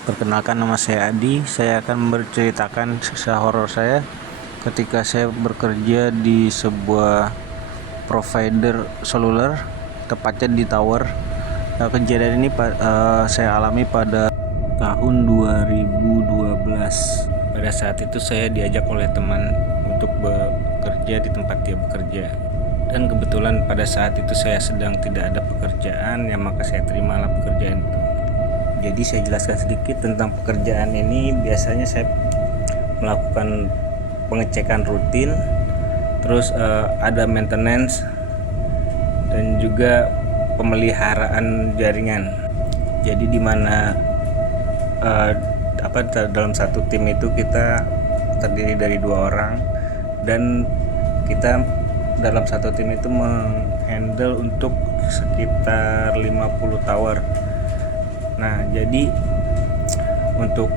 Perkenalkan, nama saya Adi. Saya akan berceritakan kisah horor saya ketika saya bekerja di sebuah provider seluler, tepatnya di tower. Kejadian ini saya alami pada tahun 2012. Pada saat itu saya diajak oleh teman untuk bekerja di tempat dia bekerja. Dan kebetulan pada saat itu saya sedang tidak ada pekerjaan, ya maka saya terimalah pekerjaan itu. Jadi saya jelaskan sedikit tentang pekerjaan ini. Biasanya saya melakukan pengecekan rutin, terus ada maintenance dan juga pemeliharaan jaringan. Jadi di mana dalam satu tim itu kita terdiri dari 2 orang, dan kita dalam satu tim itu menghandle untuk sekitar 50 tower. Nah, jadi untuk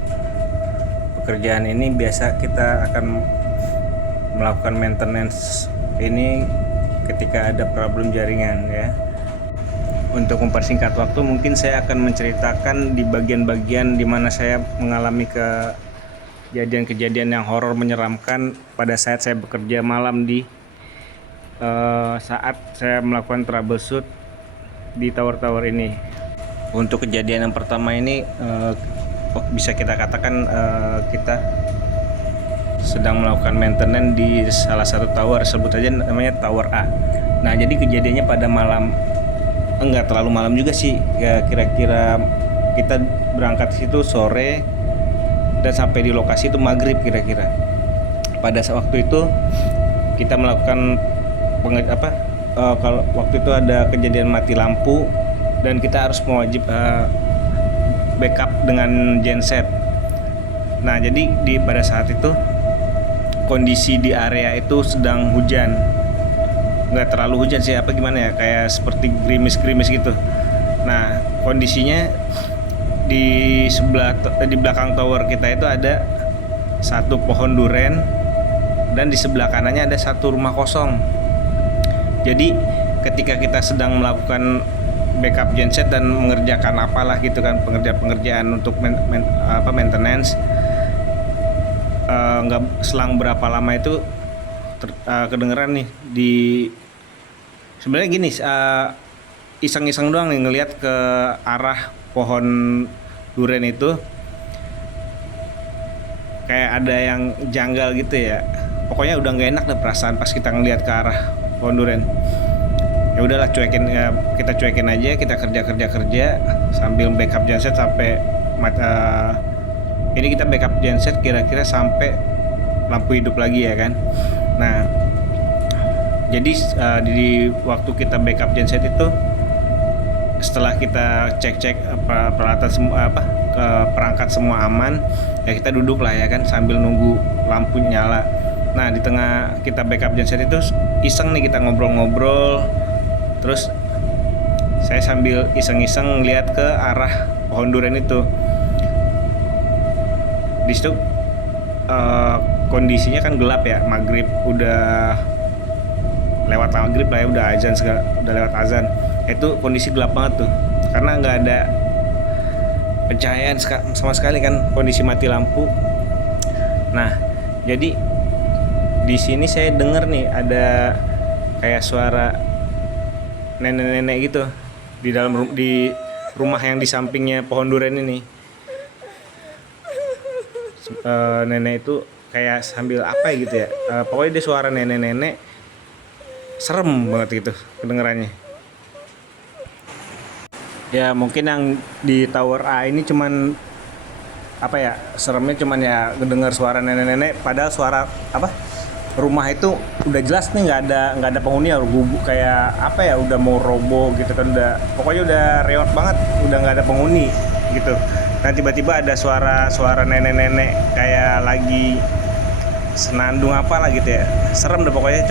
pekerjaan ini biasa kita akan melakukan maintenance ini ketika ada problem jaringan, ya. Untuk mempersingkat waktu, mungkin saya akan menceritakan di bagian-bagian di mana saya mengalami kejadian-kejadian yang horor menyeramkan pada saat saya bekerja malam di saat saya melakukan troubleshoot di tower-tower ini. Untuk kejadian yang pertama ini bisa kita katakan kita sedang melakukan maintenance di salah satu tower, sebut aja namanya tower A. Nah, jadi kejadiannya pada malam, enggak terlalu malam juga sih, ya kira-kira kita berangkat situ sore dan sampai di lokasi itu maghrib kira-kira. Pada waktu itu kita melakukan kalau waktu itu ada kejadian mati lampu dan kita harus mewajib backup dengan genset. Nah, jadi pada saat itu kondisi di area itu sedang hujan. Nggak terlalu hujan sih, gimana ya, kayak seperti gerimis-gerimis gitu. Nah, kondisinya di belakang tower kita itu ada satu pohon duren dan di sebelah kanannya ada satu rumah kosong. Jadi ketika kita sedang melakukan backup genset dan mengerjakan apalah gitu kan, pengerjaan untuk maintenance, nggak selang berapa lama itu kedengeran nih sebenarnya gini, iseng-iseng doang nih ngelihat ke arah pohon duren itu, kayak ada yang janggal gitu ya. Pokoknya udah nggak enak deh perasaan pas kita ngelihat ke arah pohon duren. Ya udahlah, kita cuekin aja, kita kerja sambil backup genset sampai ini kita backup genset kira-kira sampai lampu hidup lagi, ya kan. Nah, jadi di waktu kita backup genset itu, setelah kita cek peralatan semua perangkat semua aman, ya kita duduk lah, ya kan, sambil nunggu lampu nyala. Nah, di tengah kita backup genset itu iseng nih kita ngobrol-ngobrol. Terus saya sambil iseng-iseng lihat ke arah pohon duren itu. Di situ kondisinya kan gelap ya, maghrib, udah lewat maghrib lah ya, udah azan udah lewat azan. Itu kondisi gelap banget tuh, karena nggak ada pencahayaan sama sekali kan, kondisi mati lampu. Nah, jadi di sini saya dengar nih ada kayak suara nenek-nenek gitu di rumah yang di sampingnya pohon duren ini. Nenek itu kayak sambil apa gitu ya, pokoknya dia suara nenek-nenek, serem banget gitu kedengerannya. Ya mungkin yang di tower A ini cuman seremnya cuman ya kedengar suara nenek-nenek, padahal suara rumah itu udah jelas nih nggak ada penghuni ya, gubuk kayak udah mau roboh gitu kan, pokoknya udah reot banget, udah nggak ada penghuni gitu. Nah, tiba-tiba ada suara nenek-nenek kayak lagi senandung apalah gitu ya, serem deh pokoknya.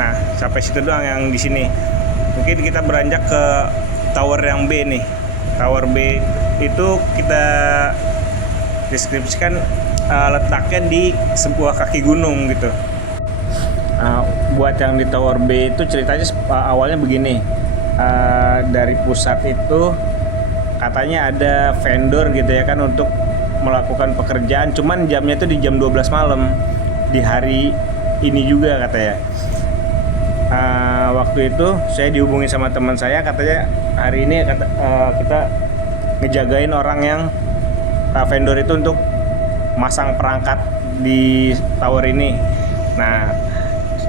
Nah, sampai situ doang yang di sini. Mungkin kita beranjak ke tower yang B nih. Tower B itu kita deskripsikan letaknya di sebuah kaki gunung gitu. Buat yang di tower B itu ceritanya awalnya begini. Dari pusat itu katanya ada vendor gitu ya kan untuk melakukan pekerjaan, cuman jamnya itu di jam 12 malam di hari ini juga katanya. Waktu itu saya dihubungi sama teman saya, katanya hari ini kita ngejagain orang yang vendor itu untuk masang perangkat di tower ini. Nah,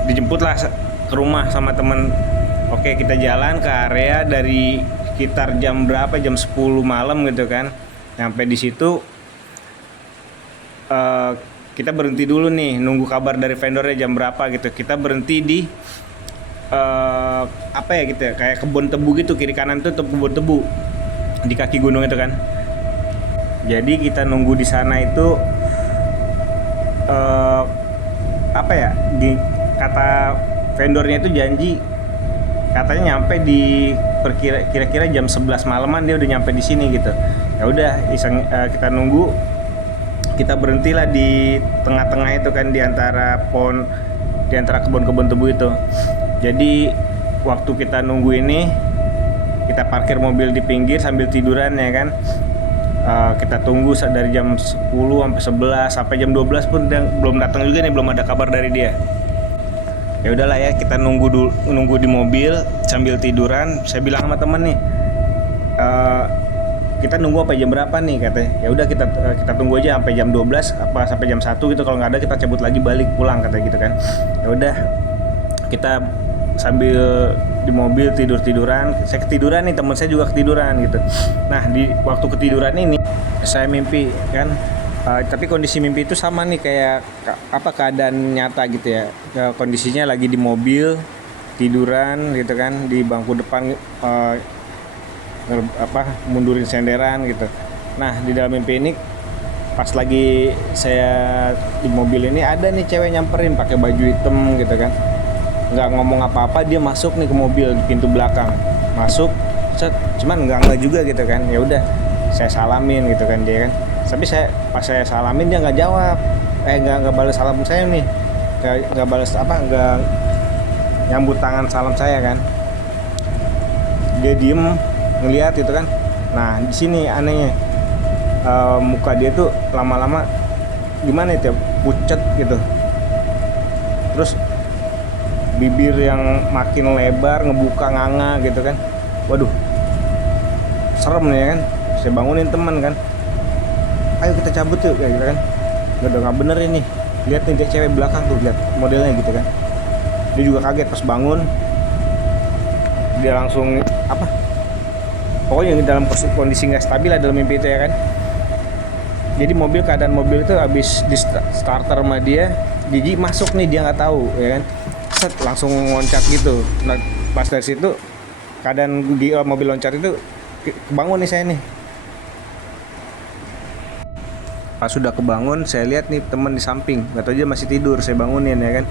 dijemputlah ke rumah sama temen. Oke, kita jalan ke area dari sekitar jam berapa, jam 10 malam gitu kan. Sampai di situ kita berhenti dulu nih, nunggu kabar dari vendornya jam berapa gitu. Kita berhenti di apa ya gitu ya, kayak kebun tebu gitu, kiri kanan tuh kebun tebu di kaki gunung itu kan. Jadi kita nunggu di sana itu apa ya, di kata vendornya itu janji katanya nyampe di kira-kira jam 11 malaman dia udah nyampe di sini gitu. Ya udah iseng, kita nunggu, kita berhentilah di tengah-tengah itu kan, di antara kebun-kebun tebu itu. Jadi waktu kita nunggu ini, kita parkir mobil di pinggir sambil tiduran ya kan. Kita tunggu dari jam 10 sampai 11 sampai jam 12 pun belum datang juga nih, belum ada kabar dari dia. Ya udahlah ya, kita nunggu di mobil sambil tiduran. Saya bilang sama temen nih, kita nunggu sampai jam berapa nih katanya. Ya udah kita tunggu aja sampai jam 12 apa sampai jam 1 gitu, kalau nggak ada kita cabut lagi balik pulang katanya gitu kan. Ya udah, kita sambil di mobil tiduran, saya ketiduran nih, teman saya juga ketiduran gitu. Nah, di waktu ketiduran ini saya mimpi kan, tapi kondisi mimpi itu sama nih kayak keadaan nyata gitu ya. Kondisinya lagi di mobil tiduran gitu kan, di bangku depan mundurin senderan gitu. Nah, di dalam mimpi ini pas lagi saya di mobil ini ada nih cewek nyamperin pakai baju hitam gitu kan. Nggak ngomong apa-apa, dia masuk nih ke mobil di pintu belakang, masuk cuman nggak juga gitu kan. Ya udah saya salamin gitu kan dia kan, tapi pas saya salamin dia nggak jawab, nggak balas salam saya nih, nggak balas nggak nyambut tangan salam saya kan. Dia diem ngeliat gitu kan. Nah, di sini anehnya, muka dia tuh lama-lama gimana itu, pucet gitu, terus bibir yang makin lebar, ngebuka nganga gitu kan. Waduh, serem nih kan. Saya bangunin teman kan, ayo kita cabut yuk kayak gitu kan. Udah nggak bener ini, lihat nih dia cewek belakang tuh, lihat modelnya gitu kan. Dia juga kaget pas bangun, dia langsung pokoknya dalam kondisi nggak stabil lah dalam mimpi itu ya kan. Jadi keadaan mobil itu habis di starter sama dia, Gigi masuk nih, dia nggak tahu ya kan, langsung loncat gitu. Nah, pas dari situ keadaan mobil loncat itu, kebangun nih saya nih. Pas sudah kebangun, saya lihat nih teman di samping, nggak tahu dia masih tidur, saya bangunin ya kan.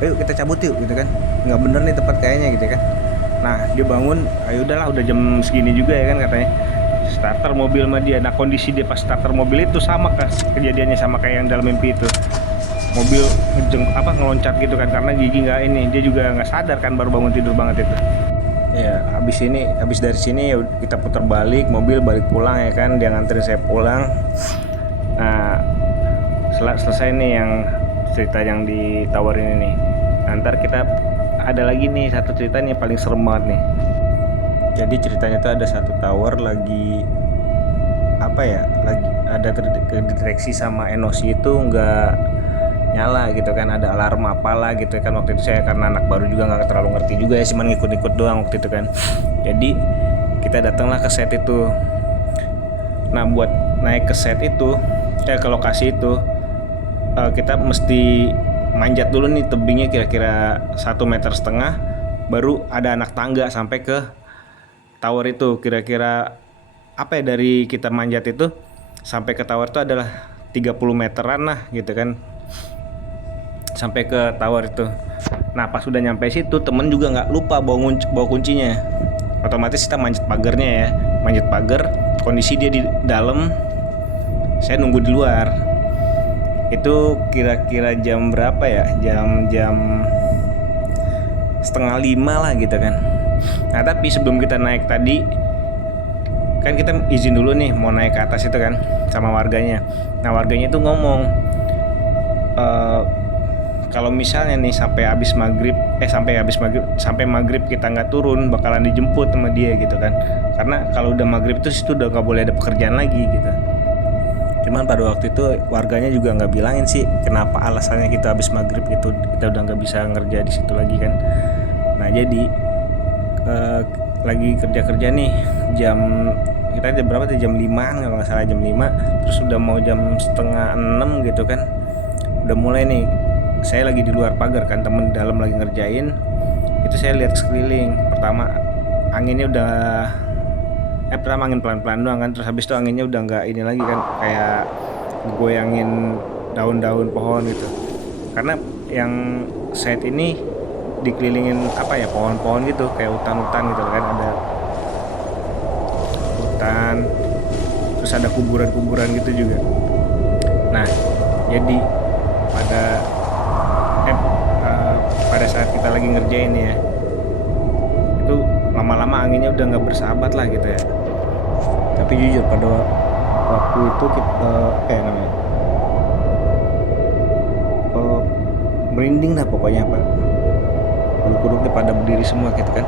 Ayo kita cabut yuk gitu kan, nggak bener nih tempat kayaknya gitu kan. Nah, dia bangun, ayo udahlah udah jam segini juga ya kan katanya. Starter mobil sama dia. Nah, kondisi dia pas starter mobil itu sama kejadiannya sama kayak yang dalam mimpi itu. Mobil ngeloncat gitu kan, karena Gigi dia juga nggak sadar kan, baru bangun tidur banget itu. Ya, habis dari sini ya kita putar balik, mobil balik pulang ya kan, dia nganterin saya pulang. Nah, selesai nih yang cerita yang ditawarin ini. Ntar kita ada lagi nih satu cerita nih paling serem banget nih. Jadi ceritanya tuh ada satu tower lagi lagi ada terdeteksi sama NOC itu nggak nyala gitu kan, ada alarm apalah gitu kan. Waktu itu saya karena anak baru juga nggak terlalu ngerti juga ya, cuman ngikut-ngikut doang waktu itu kan. Jadi kita datanglah ke set itu. Nah, buat naik ke set itu, ke lokasi itu, kita mesti manjat dulu nih tebingnya kira-kira 1,5 meter, baru ada anak tangga sampai ke tower itu. Kira-kira dari kita manjat itu sampai ke tower itu adalah 30 meteran lah gitu kan, sampai ke tower itu. Nah, pas udah nyampe situ, temen juga nggak lupa bawa kuncinya. Otomatis kita manjat pagarnya ya, manjat pagar. Kondisi dia di dalam, saya nunggu di luar. Itu kira-kira jam berapa ya? Jam 4:30 lah gitu kan. Nah, tapi sebelum kita naik tadi, kan kita izin dulu nih mau naik ke atas itu kan sama warganya. Nah warganya itu ngomong, eh, kalau misalnya nih sampai maghrib kita nggak turun bakalan dijemput sama dia gitu kan, karena kalau udah maghrib itu situ udah nggak boleh ada pekerjaan lagi gitu. Cuman pada waktu itu warganya juga nggak bilangin sih kenapa alasannya kita habis maghrib itu kita udah nggak bisa ngerja di situ lagi kan. Nah jadi lagi kerja nih jam kita jam berapa tuh, jam 5 kalau nggak salah, jam 5 terus udah mau jam setengah 6 gitu kan, udah mulai nih saya lagi di luar pagar kan, temen dalam lagi ngerjain. Itu saya lihat sekeliling, pertama anginnya udah pertama angin pelan-pelan doang kan, terus habis itu anginnya udah nggak ini lagi kan, kayak goyangin daun-daun pohon gitu. Karena yang site ini dikelilingin pohon-pohon gitu, kayak hutan-hutan gitu kan, ada hutan terus ada kuburan-kuburan gitu juga. Nah jadi pada pada saat kita lagi ngerjain ya, itu lama-lama anginnya udah nggak bersahabat lah gitu ya. Tapi jujur pada waktu itu kita merinding dah pokoknya, Pak. Bulu-kuduknya pada berdiri semua gitu kan.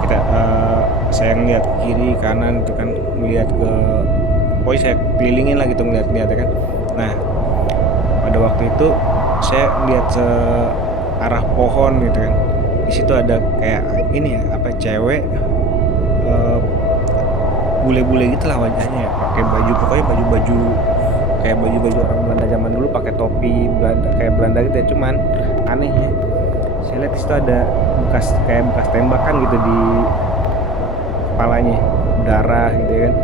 Kita saya ngeliat ke kiri kanan itu kan, ngeliat ke pokoknya saya kelilingin lah gitu, ngeliat ya kan. Nah pada waktu itu saya lihat arah pohon gitu kan, di situ ada kayak ini ya, cewek bule-bule gitu lah wajahnya ya, pakai baju, pokoknya baju-baju kayak baju-baju orang Belanda zaman dulu, pakai topi Belanda kayak Belanda gitu ya. Cuman anehnya saya lihat di situ ada bekas tembakan gitu di kepalanya, darah gitu ya kan.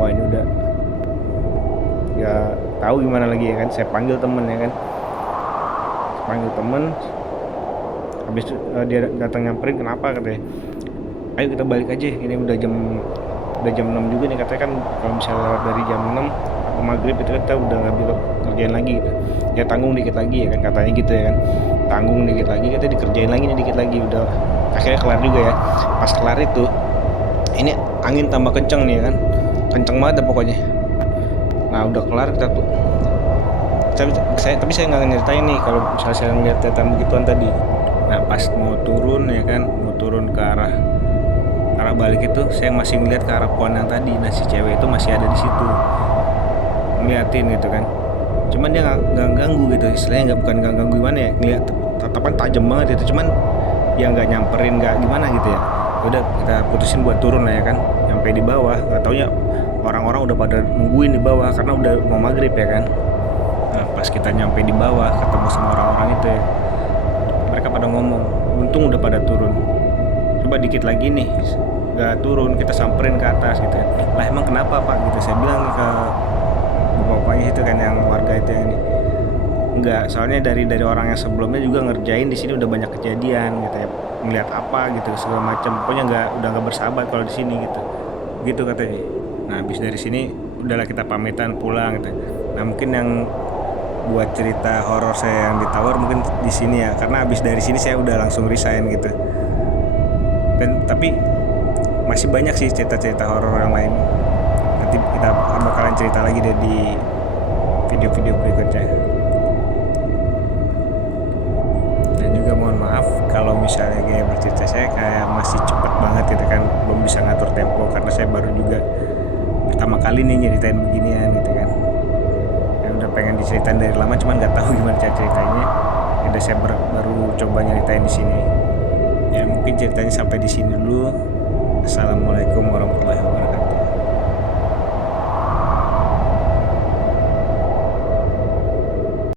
Wah ini udah ya tahu gimana lagi ya kan, saya panggil temen ya kan, habis itu dia datang nyamperin, kenapa katanya, ayo kita balik aja, ini udah jam 6 juga nih katanya kan, kalau misalnya lewat dari jam 6 atau maghrib itu kan kita udah nggak bisa kerjain lagi gitu. Ya tanggung dikit lagi ya kan, katanya gitu ya kan, tanggung dikit lagi, kita dikerjain lagi nih dikit lagi. Udah akhirnya kelar juga ya. Pas kelar itu ini angin tambah kenceng nih ya kan, kenceng banget dah pokoknya. Nah udah kelar kita tuh, tapi saya nggak nyeritain nih kalau misalnya saya ngeliat datang begituan tadi. Nah pas mau turun ya kan, mau turun ke arah balik itu, saya masih ngeliat ke arah pohon yang tadi. Nah si cewek itu masih ada di situ ngeliatin gitu kan, cuman dia nggak ganggu gitu, istilahnya bukan nggak ganggu gimana ya, ngeliat tatapan tajam banget itu, cuman ya nggak nyamperin, nggak gimana gitu ya. Udah kita putusin buat turun lah ya kan, sampai di bawah nggak taunya orang-orang udah pada nungguin di bawah karena udah mau maghrib ya kan. Nah pas kita nyampe di bawah ketemu sama orang-orang itu ya, mereka pada ngomong, untung udah pada turun, coba dikit lagi nih nggak turun, kita samperin ke atas gitu ya. Lah emang kenapa Pak gitu, saya bilang ke bapaknya itu kan, yang warga itu yang ini, enggak, soalnya dari orang yang sebelumnya juga ngerjain di sini udah banyak kejadian gitu ya, ngeliat apa gitu segala macam, pokoknya udah nggak bersahabat kalau di sini gitu katanya. Nah habis dari sini udahlah kita pamitan pulang gitu. Nah mungkin yang buat cerita horor saya yang di tower mungkin di sini ya, karena habis dari sini saya udah langsung resign gitu. Tapi masih banyak sih cerita-cerita horor yang lain, nanti kita bakalan cerita lagi deh di video-video berikutnya. Dan juga mohon maaf kalau misalnya gaya bercerita saya kayak masih cepet banget gitu kan, belum bisa ngatur tempo karena saya baru juga pertama kali nih nyeritain beginian gitu kan. Ya udah pengen diceritain dari lama, cuman nggak tahu gimana cara ceritanya. Jadi saya baru coba nyeritain di sini. Ya mungkin ceritanya sampai di sini dulu. Assalamualaikum warahmatullahi wabarakatuh.